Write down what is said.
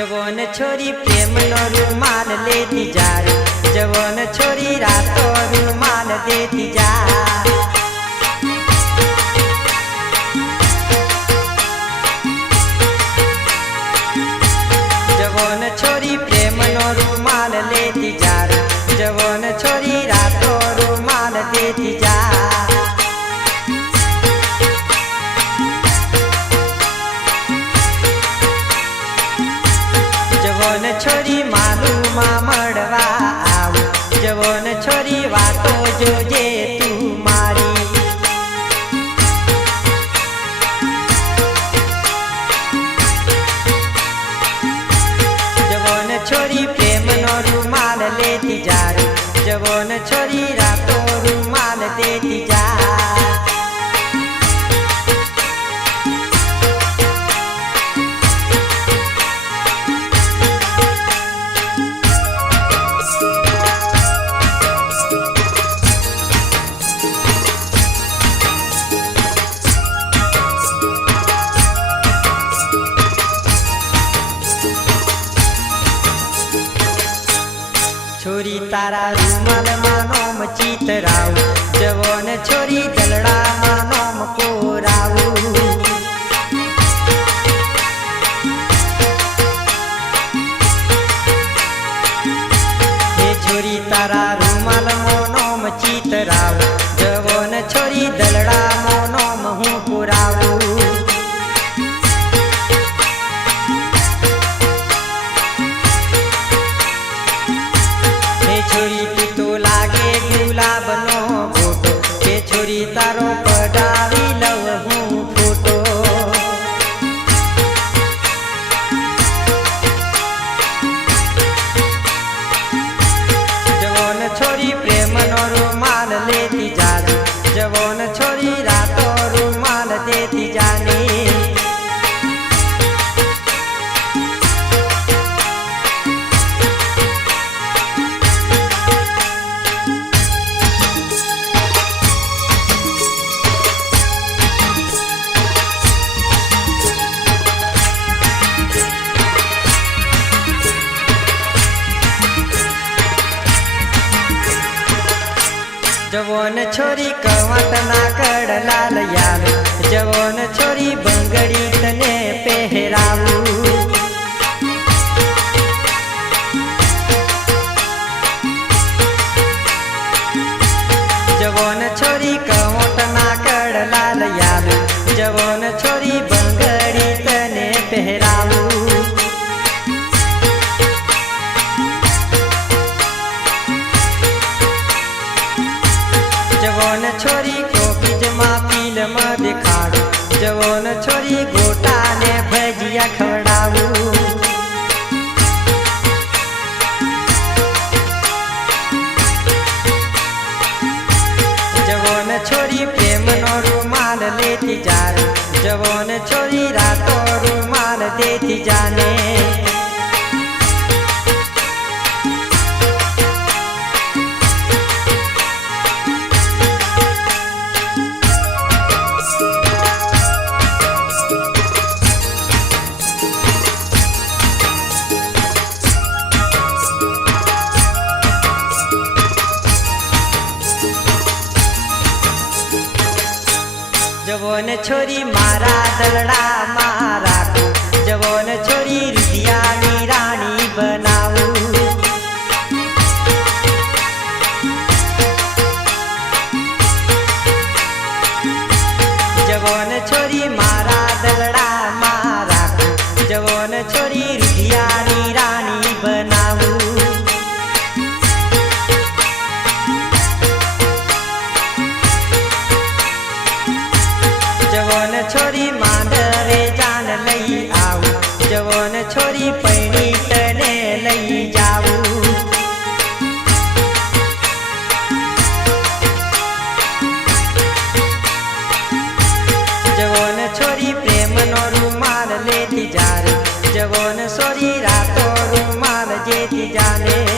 जवान छोरी प्रेम नो रुमाल लेती जा रे, जवान छोरी रातो रुमाल देती जा। जवान छोरी प्रेम नो रुमाल लेती जा रे, जवान छोरी रातो रुमाल देती जा। जवान छोरी मालूमा मड़वा आव, जवान छोरी वातो जोजे तू मारी। जवान छोरी प्रेम नो रुमाल लेती जा रे, जवान छोरी रातो रुमाल देती जा। छोरी तारा रुमाल मानोम चितराऊ, जवान छोरी दलड़ा मानोम कोराऊ। हे छोरी तारा रुमाल मानोम चितराऊ, जवान छोरी दलड़ा मानोम हूँ कोराऊ। छोरी तू तो लागे गुलाब नो फोटो, के छोरी तारो पडावी लव हूँ फोटो। जवान छोरी प्रेम नो रुमाल लेती जा रे, जवान छोरी रातो रुमाल देती जाने। जवान छोरी कवाट ना कड़ लाल याल, जवान छोरी बंगड़ी तने पहराऊ। जवान छोरी कवाट ना कड़ लाल याल, जवान छोरी बंगड़ी तने पहराऊ। जवान छोरी कोपी जमा पील म दिखाड़ू, जवान छोरी गोटा ने भजिया खवड़ाऊ। जवान छोरी प्रेम नो रुमाल लेती जा रे, जवान छोरी रातो रुमाल देती जाने। जवान छोरी मारा दलड़ा मारा को, जवान छोरी रुदियानी रानी बनाऊ। जवान छोरी मारा दलड़ा मारा को, जवान छोरी रुदियानी रानी बनाऊ। जवान छोरी मांडरे जान लई आऊ, जवान छोरी पैणी तने लई जाऊ। जवान छोरी प्रेम नो रुमाल लेती जा रे, जवान छोरी रातो रुमाल जेती जाने।